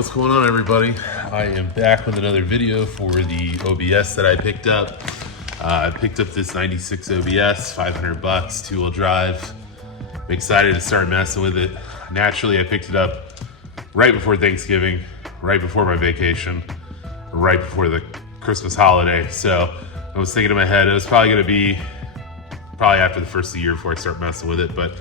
what's going on, everybody? I am back with another video for the OBS that I picked up. I picked up this 96 OBS, 500 bucks, two-wheel drive. I'm excited to start messing with it. Naturally, I picked it up right before Thanksgiving, right before my vacation, right before the Christmas holiday. So I was thinking in my head, it was probably gonna be after the first of the year before I start messing with it, but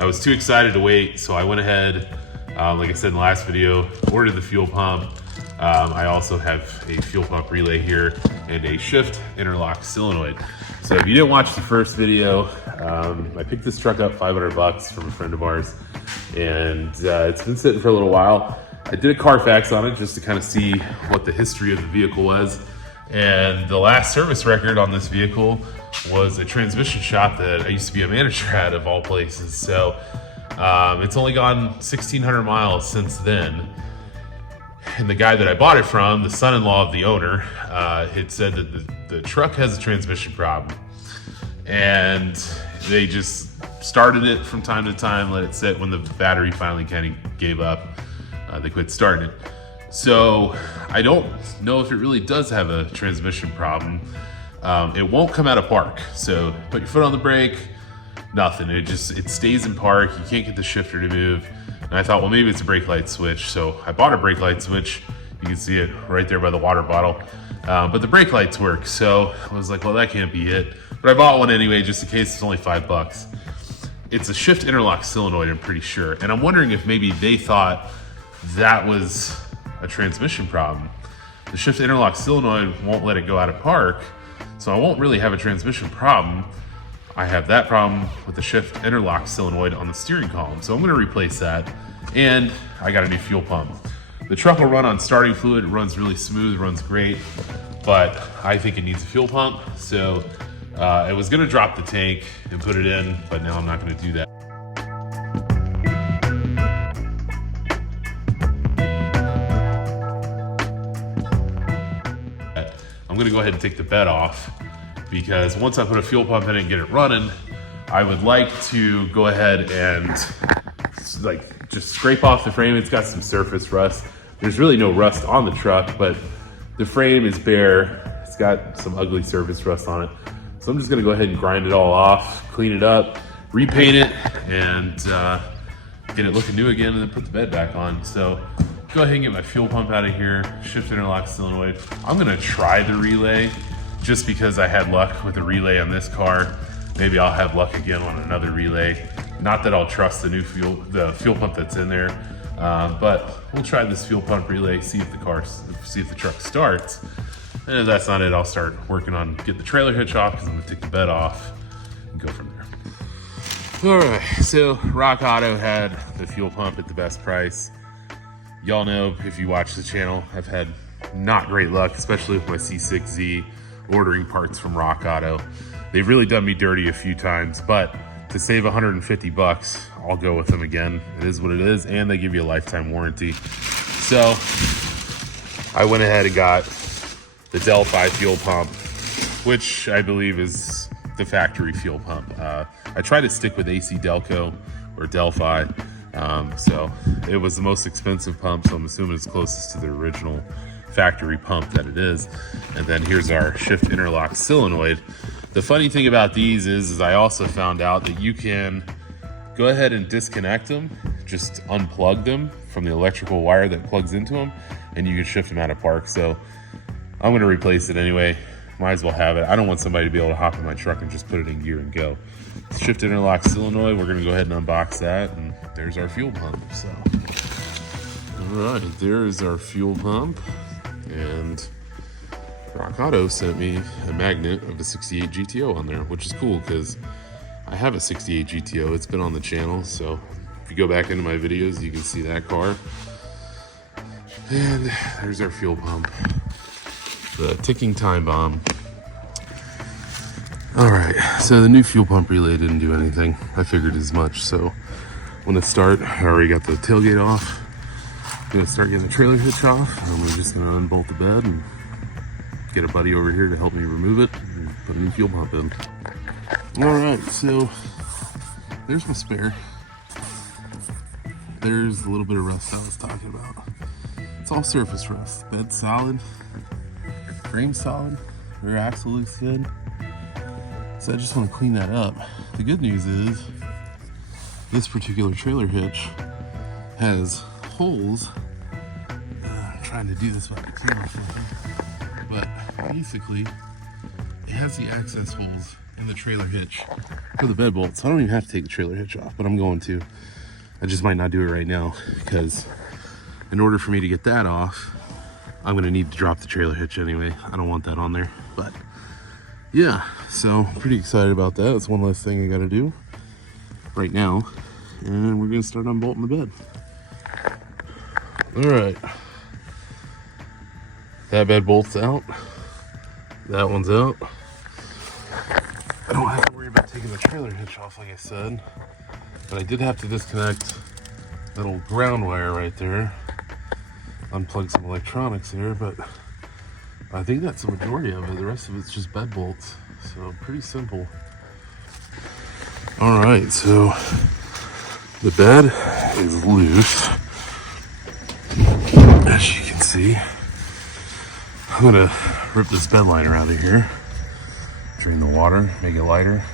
I was too excited to wait, so I went ahead, like I said in the last video, ordered the fuel pump. I also have a fuel pump relay here and a shift interlock solenoid. So if you didn't watch the first video, I picked this truck up 500 bucks from a friend of ours, and it's been sitting for a little while. I did a Carfax on it just to kind of see what the history of the vehicle was. And the last service record on this vehicle was a transmission shop that I used to be a manager at, of all places. So it's only gone 1,600 miles since then. And the guy that I bought it from, the son-in-law of the owner, had said that the truck has a transmission problem. And they just started it from time to time, let it sit. When the battery finally kind of gave up, they quit starting it. So I don't know if it really does have a transmission problem. It won't come out of park. So put your foot on the brake, nothing. It stays in park. You can't get the shifter to move. And I thought, well, maybe it's a brake light switch. So I bought a brake light switch. You can see it right there by the water bottle. But the brake lights work. So I was like, well, that can't be it. But I bought one anyway, just in case. It's only $5. It's a shift interlock solenoid, I'm pretty sure. And I'm wondering if maybe they thought that was a transmission problem. The shift interlock solenoid won't let it go out of park, so I won't really have a transmission problem. I have that problem with the shift interlock solenoid on the steering column, so I'm gonna replace that. And I got a new fuel pump. The truck will run on starting fluid. It runs really smooth, runs great, but I think it needs a fuel pump. So I was gonna drop the tank and put it in, but now I'm not gonna do that. I'm gonna go ahead and take the bed off, because once I put a fuel pump in and get it running, I would like to go ahead and just scrape off the frame. It's got some surface rust. There's really no rust on the truck, but the frame is bare. It's got some ugly surface rust on it. So I'm just gonna go ahead and grind it all off, clean it up, repaint it, and get it looking new again, and then put the bed back on. So go ahead and get my fuel pump out of here, shift interlock solenoid. I'm gonna try the relay just because I had luck with the relay on this car. Maybe I'll have luck again on another relay. Not that I'll trust the fuel pump that's in there, but we'll try this fuel pump relay, see if the truck starts. And if that's not it, I'll start working on getting the trailer hitch off, because I'm gonna take the bed off and go from there. All right, so Rock Auto had the fuel pump at the best price. Y'all know, if you watch the channel, I've had not great luck, especially with my C6Z, ordering parts from Rock Auto. They've really done me dirty a few times, but to save 150 bucks, I'll go with them again. It is what it is, and they give you a lifetime warranty. So I went ahead and got the Delphi fuel pump, which I believe is the factory fuel pump. I try to stick with AC Delco or Delphi. So it was the most expensive pump, so I'm assuming it's closest to the original factory pump that it is. And then here's our shift interlock solenoid. The funny thing about these is I also found out that you can go ahead and disconnect them, just unplug them from the electrical wire that plugs into them, and you can shift them out of park. So I'm gonna replace it anyway. Might as well have it. I don't want somebody to be able to hop in my truck and just put it in gear and go. Shift interlock solenoid, we're gonna go ahead and unbox that, and there's our fuel pump. So, all right, there is our fuel pump. And Rock Auto sent me a magnet of a 68 GTO on there, which is cool because I have a 68 GTO. It's been on the channel, so if you go back into my videos, you can see that car. And there's our fuel pump. The ticking time bomb. All right, so the new fuel pump relay didn't do anything. I figured as much. So when it started, I already got the tailgate off. I'm gonna start getting the trailer hitch off. And we're just gonna unbolt the bed and get a buddy over here to help me remove it and put a new fuel pump in. All right, so there's my spare. There's a little bit of rust I was talking about. It's all surface rust. Bed's solid, frame's solid, rear axle looks good. So I just want to clean that up. The good news is this particular trailer hitch has holes. I'm trying to do this without the camera flipping, but basically it has the access holes in the trailer hitch for the bed bolts. I don't even have to take the trailer hitch off, but I'm going to. I just might not do it right now because in order for me to get that off, I'm gonna need to drop the trailer hitch anyway. I don't want that on there, but yeah, so pretty excited about that. It's one less thing I gotta do right now, and we're gonna start unbolting the bed. All right, that bed bolt's out. That one's out. I don't have to worry about taking the trailer hitch off, like I said, but I did have to disconnect that little ground wire right there, unplug some electronics there, but I think that's the majority of it. The rest of it's just bed bolts, so pretty simple. All right, so the bed is loose, as you can see. I'm gonna rip this bed liner out of here, drain the water, make it lighter,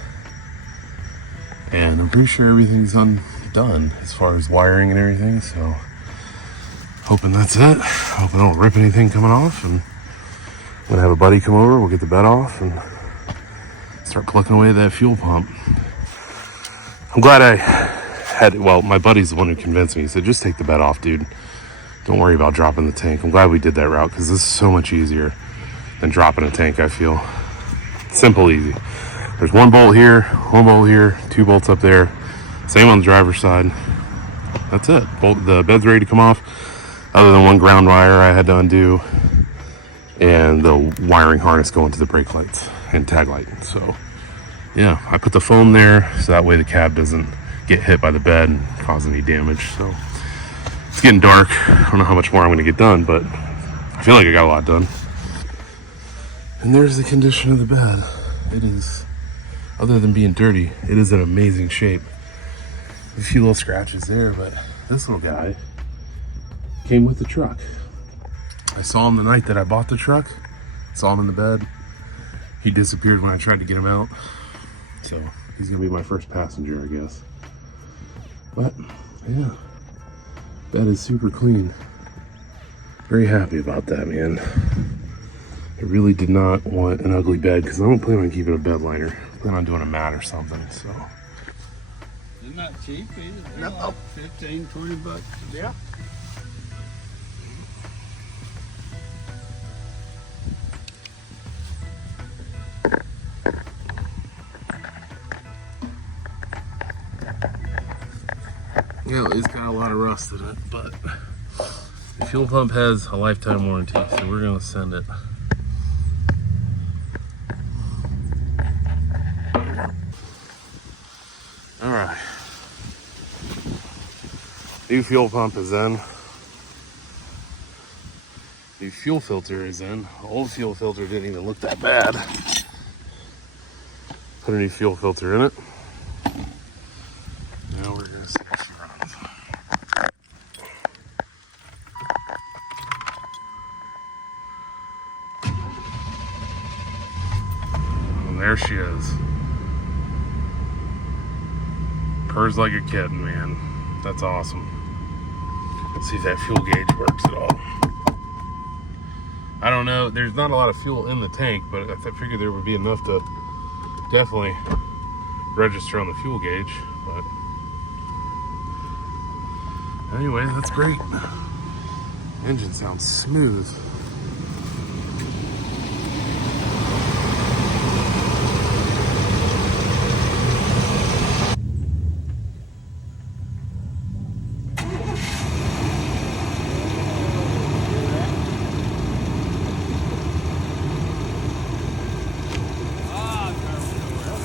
and I'm pretty sure everything's done as far as wiring and everything, so hoping that's it. Hoping I don't rip anything coming off, and I'm gonna have a buddy come over, we'll get the bed off and start plucking away at that fuel pump. I'm glad I had, well, my buddy's the one who convinced me. He said, just take the bed off, dude. Don't worry about dropping the tank. I'm glad we did that route because this is so much easier than dropping a tank, I feel. Simple, easy. There's one bolt here, 2 bolts up there. Same on the driver's side. That's it. The bed's ready to come off, other than one ground wire I had to undo and the wiring harness going to the brake lights and tag light. So yeah, I put the foam there so that way the cab doesn't get hit by the bed and cause any damage. So it's getting dark. I don't know how much more I'm going to get done, but I feel like I got a lot done. And there's the condition of the bed. It is, other than being dirty, it is in amazing shape. A few little scratches there, but this little guy came with the truck. I saw him the night that I bought the truck. Saw him in the bed. He disappeared when I tried to get him out. So he's gonna be my first passenger, I guess. But yeah, bed is super clean. Very happy about that, man. I really did not want an ugly bed because I don't plan on keeping a bed liner. I plan on doing a mat or something, so. They're not cheap either. They're No. like 15, 20 bucks. Yeah. Yeah, it's got a lot of rust in it, but the fuel pump has a lifetime warranty, so we're gonna send it. All right. New fuel pump is in. New fuel filter is in. Old fuel filter didn't even look that bad. Put a new fuel filter in it. Now we're gonna see if she runs. And there she is. Purrs like a kitten, man. That's awesome. Let's see if that fuel gauge works at all. I don't know. There's not a lot of fuel in the tank, but I figured there would be enough to definitely register on the fuel gauge. But anyway, that's great. Engine sounds smooth.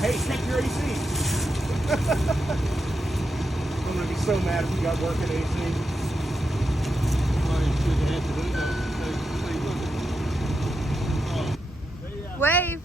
Hey, check your AC. I'm gonna be so mad if you got working AC. Wave.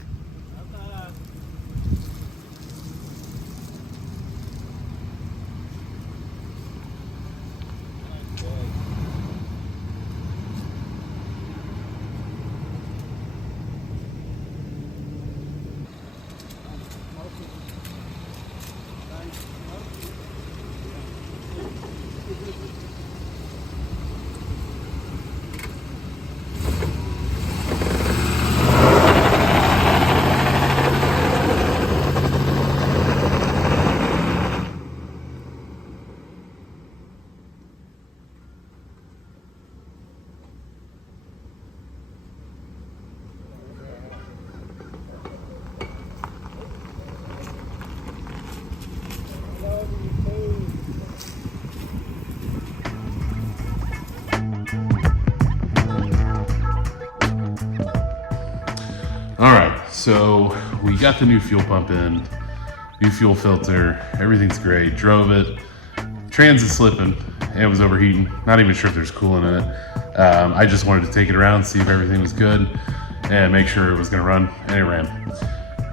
All right, so we got the new fuel pump in, new fuel filter, everything's great. Drove it, trans is slipping, and it was overheating. Not even sure if there's coolant in it. I just wanted to take it around, see if everything was good, and make sure it was gonna run, and it ran.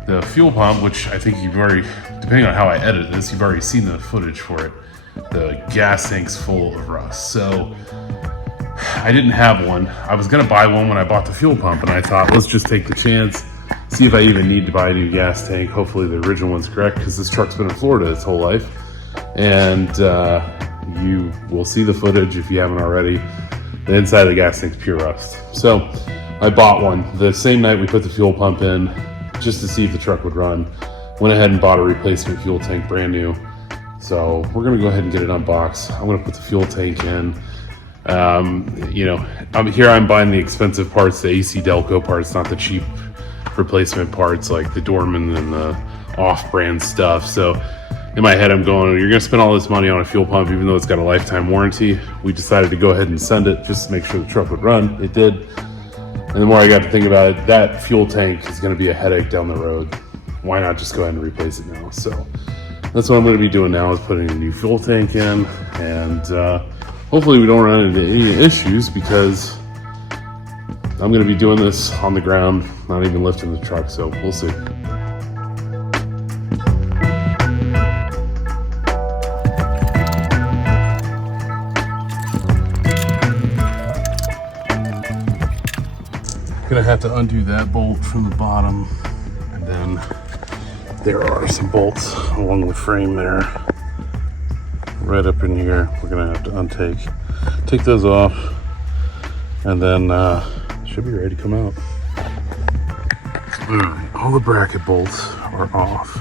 The fuel pump, which I think you've already, depending on how I edit this, you've already seen the footage for it. The gas tank's full of rust. So I didn't have one. I was gonna buy one when I bought the fuel pump, and I thought, let's just take the chance, see if I even need to buy a new gas tank. Hopefully the original one's correct, because this truck's been in Florida its whole life. And you will see the footage if you haven't already. The inside of the gas tank's pure rust. So I bought one the same night we put the fuel pump in, just to see if the truck would run. Went ahead and bought a replacement fuel tank, brand new. So we're gonna go ahead and get it unboxed. I'm gonna put the fuel tank in. You know, I'm buying the expensive parts, the AC Delco parts, not the cheap replacement parts like the Dorman and the off-brand stuff. So in my head, I'm going, you're gonna spend all this money on a fuel pump, even though it's got a lifetime warranty. We decided to go ahead and send it just to make sure the truck would run. It did. And the more I got to think about it, that fuel tank is gonna be a headache down the road. Why not just go ahead and replace it now? So that's what I'm gonna be doing now, is putting a new fuel tank in, and hopefully we don't run into any issues, because I'm gonna be doing this on the ground, not even lifting the truck, so we'll see. Gonna have to undo that bolt from the bottom, and then there are some bolts along the frame there, right up in here. We're gonna have to take those off, and then should be ready to come out. All right, all the bracket bolts are off.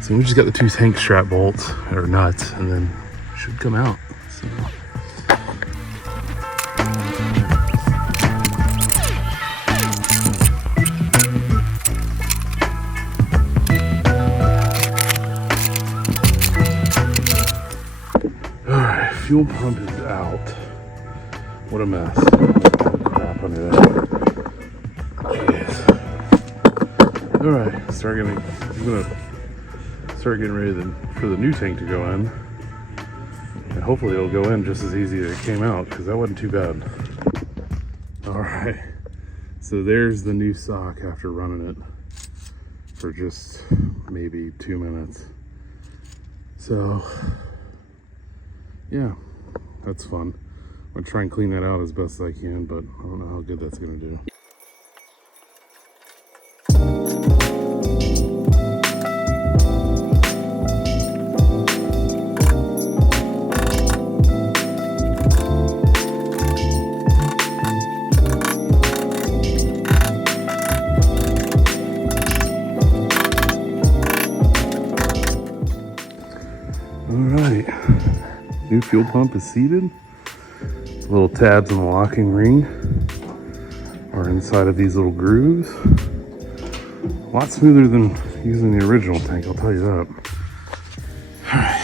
So we just got the two tank strap bolts or nuts, and then should come out. So. Fuel pump is out. What a mess. Crap under there. Jeez. Alright, I'm gonna start getting ready for the new tank to go in. And hopefully it'll go in just as easy as it came out, because that wasn't too bad. Alright, so there's the new sock after running it for just maybe 2 minutes. So yeah, that's fun. I'm gonna try and clean that out as best I can, but I don't know how good that's gonna do. New fuel pump is seated. Little tabs in the locking ring are inside of these little grooves. A lot smoother than using the original tank, I'll tell you that. All right,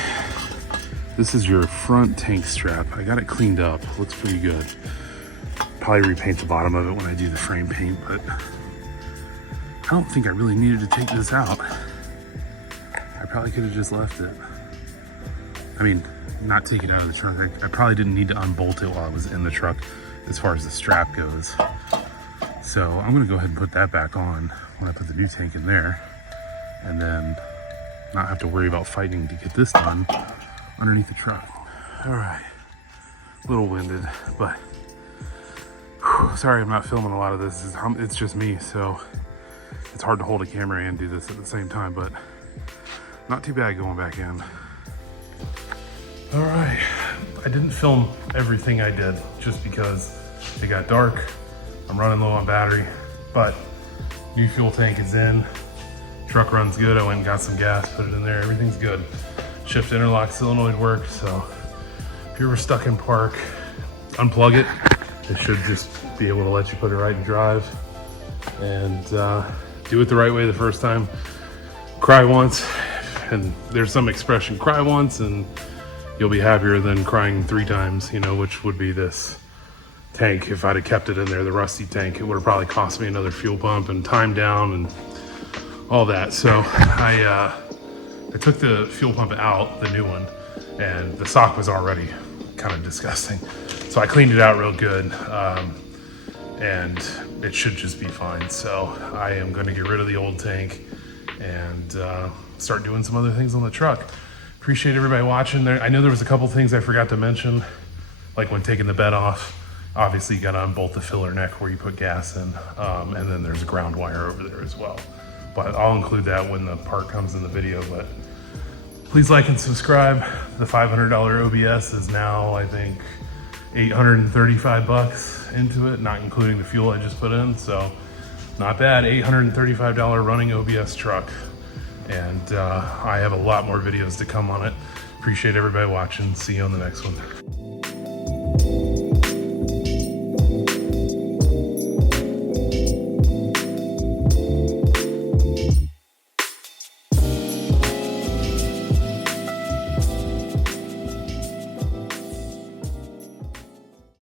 this is your front tank strap. I got it cleaned up, looks pretty good. Probably repaint the bottom of it when I do the frame paint, but I don't think I really needed to take this out. I probably could have just left it. I mean, not take it out of the truck. I probably didn't need to unbolt it while I was in the truck as far as the strap goes. So I'm gonna go ahead and put that back on when I put the new tank in there, and then not have to worry about fighting to get this done underneath the truck. All right, a little winded, but sorry I'm not filming a lot of this. It's just me, so it's hard to hold a camera and do this at the same time, but not too bad going back in. All right, I didn't film everything I did just because it got dark. I'm running low on battery, but new fuel tank is in. Truck runs good. I went and got some gas, put it in there. Everything's good. Shift interlock solenoid works. So if you're ever stuck in park, unplug it. It should just be able to let you put it right in drive, and do it the right way the first time. Cry once, and there's some expression, cry once and you'll be happier than crying 3 times, you know, which would be this. tank. If I'd have kept it in there, the rusty tank, it would have probably cost me another fuel pump and time down and all that. So I took the fuel pump out, the new one, and the sock was already kind of disgusting. So I cleaned it out real good, and it should just be fine. So I am going to get rid of the old tank and start doing some other things on the truck. Appreciate everybody watching there. I know there was a couple things I forgot to mention, like when taking the bed off. Obviously you got to unbolt the filler neck where you put gas in, and then there's a ground wire over there as well. But I'll include that when the part comes in the video. But please like and subscribe. The $500 OBS is now, I think, 835 bucks into it, not including the fuel I just put in. So not bad, $835 running OBS truck. And I have a lot more videos to come on it. Appreciate everybody watching. See you on the next one.